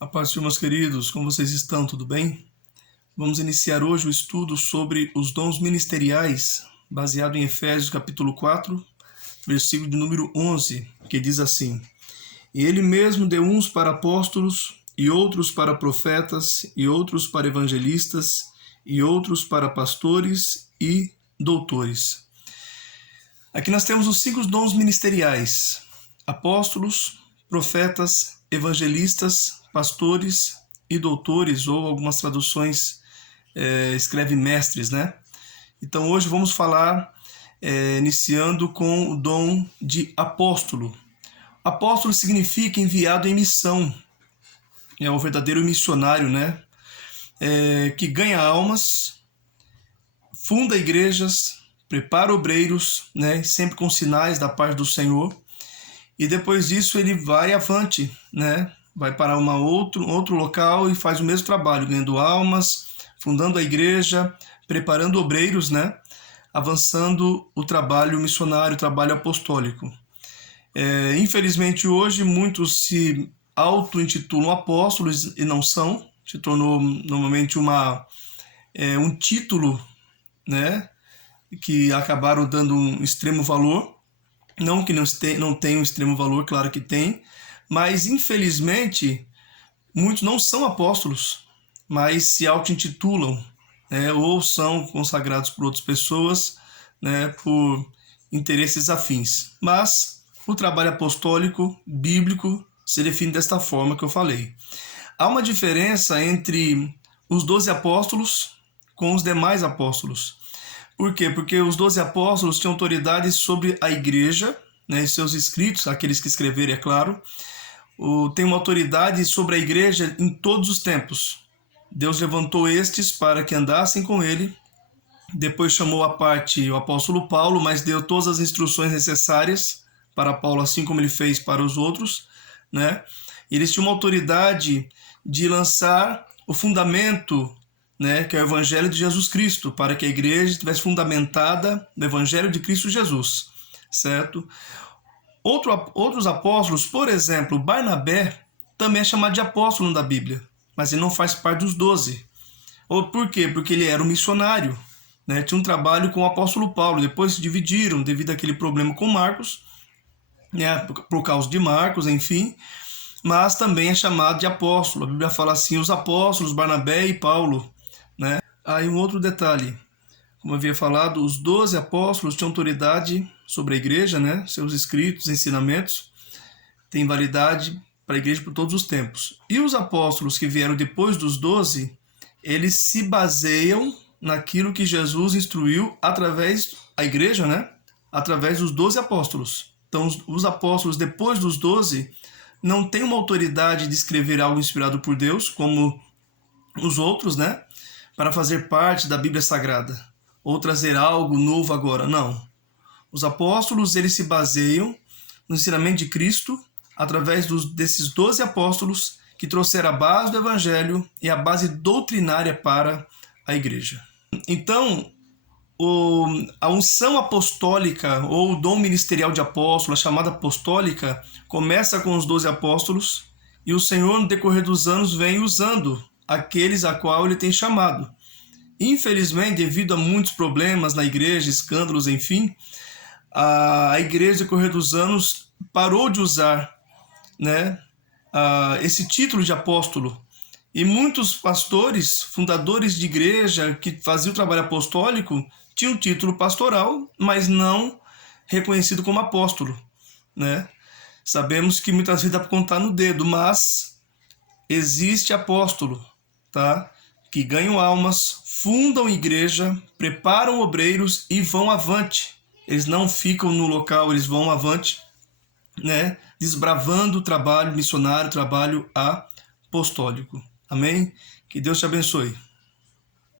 A paz do Senhor, meus queridos, como vocês estão? Tudo bem? Vamos iniciar hoje o estudo sobre os dons ministeriais, baseado em Efésios capítulo 4, versículo de número 11, que diz assim: E ele mesmo deu uns para apóstolos, e outros para profetas, e outros para evangelistas, e outros para pastores e doutores. Aqui nós temos os 5 dons ministeriais: apóstolos, profetas, evangelistas, pastores e doutores, ou algumas traduções escreve mestres, né? Então hoje vamos falar, iniciando com o dom de apóstolo. Apóstolo significa enviado em missão, é o verdadeiro missionário, né? Que ganha almas, funda igrejas, prepara obreiros, né? Sempre com sinais da parte do Senhor. E depois disso ele vai avante, né? Vai para outro local e faz o mesmo trabalho, ganhando almas, fundando a igreja, preparando obreiros, né? Avançando o trabalho missionário, o trabalho apostólico. Infelizmente hoje muitos se auto-intitulam apóstolos e não são, se tornou normalmente um título, né? Que acabaram dando um extremo valor. Não que não tenha um extremo valor, claro que tem, mas infelizmente muitos não são apóstolos, mas se auto-intitulam, né, ou são consagrados por outras pessoas, né, por interesses afins. Mas o trabalho apostólico, bíblico, se define desta forma que eu falei. Há uma diferença entre os 12 apóstolos com os demais apóstolos. Por quê? Porque os 12 apóstolos tinham autoridade sobre a igreja, né, e seus escritos, aqueles que escreveram, é claro, tem uma autoridade sobre a igreja em todos os tempos. Deus levantou estes para que andassem com ele, depois chamou à parte o apóstolo Paulo, mas deu todas as instruções necessárias para Paulo, assim como ele fez para os outros, né? Eles tinham uma autoridade de lançar o fundamento, né, que é o Evangelho de Jesus Cristo, para que a igreja estivesse fundamentada no Evangelho de Cristo Jesus, certo? Outros apóstolos, por exemplo, Barnabé, também é chamado de apóstolo da Bíblia, mas ele não faz parte dos 12. Por quê? Porque ele era um missionário, né? Tinha um trabalho com o apóstolo Paulo, depois se dividiram devido àquele problema com Marcos, né, por causa de Marcos, enfim, mas também é chamado de apóstolo. A Bíblia fala assim, os apóstolos, Barnabé e Paulo, né? Aí um outro detalhe, como eu havia falado, os 12 apóstolos tinham autoridade sobre a igreja, né? Seus escritos, ensinamentos, têm validade para a igreja por todos os tempos. E os apóstolos que vieram depois dos 12, eles se baseiam naquilo que Jesus instruiu através da igreja, né? Através dos 12 apóstolos. Então, os apóstolos depois dos 12 não têm uma autoridade de escrever algo inspirado por Deus, como os outros, né? Para fazer parte da Bíblia Sagrada, ou trazer algo novo agora, não. Os apóstolos, eles se baseiam no ensinamento de Cristo, através desses 12 apóstolos que trouxeram a base do Evangelho e a base doutrinária para a igreja. Então, a unção apostólica, ou o dom ministerial de apóstolo, a chamada apostólica, começa com os 12 apóstolos, e o Senhor, no decorrer dos anos, vem usando aqueles a qual ele tem chamado. Infelizmente, devido a muitos problemas na igreja, escândalos, enfim, a igreja, no decorrer dos anos, parou de usar, né, esse título de apóstolo. E muitos pastores, fundadores de igreja, que faziam o trabalho apostólico, tinham título pastoral, mas não reconhecido como apóstolo, né? Sabemos que muitas vezes dá para contar no dedo, mas existe apóstolo, tá? Que ganham almas, fundam igreja, preparam obreiros e vão avante. Eles não ficam no local, eles vão avante, né? Desbravando o trabalho missionário, o trabalho apostólico. Amém? Que Deus te abençoe.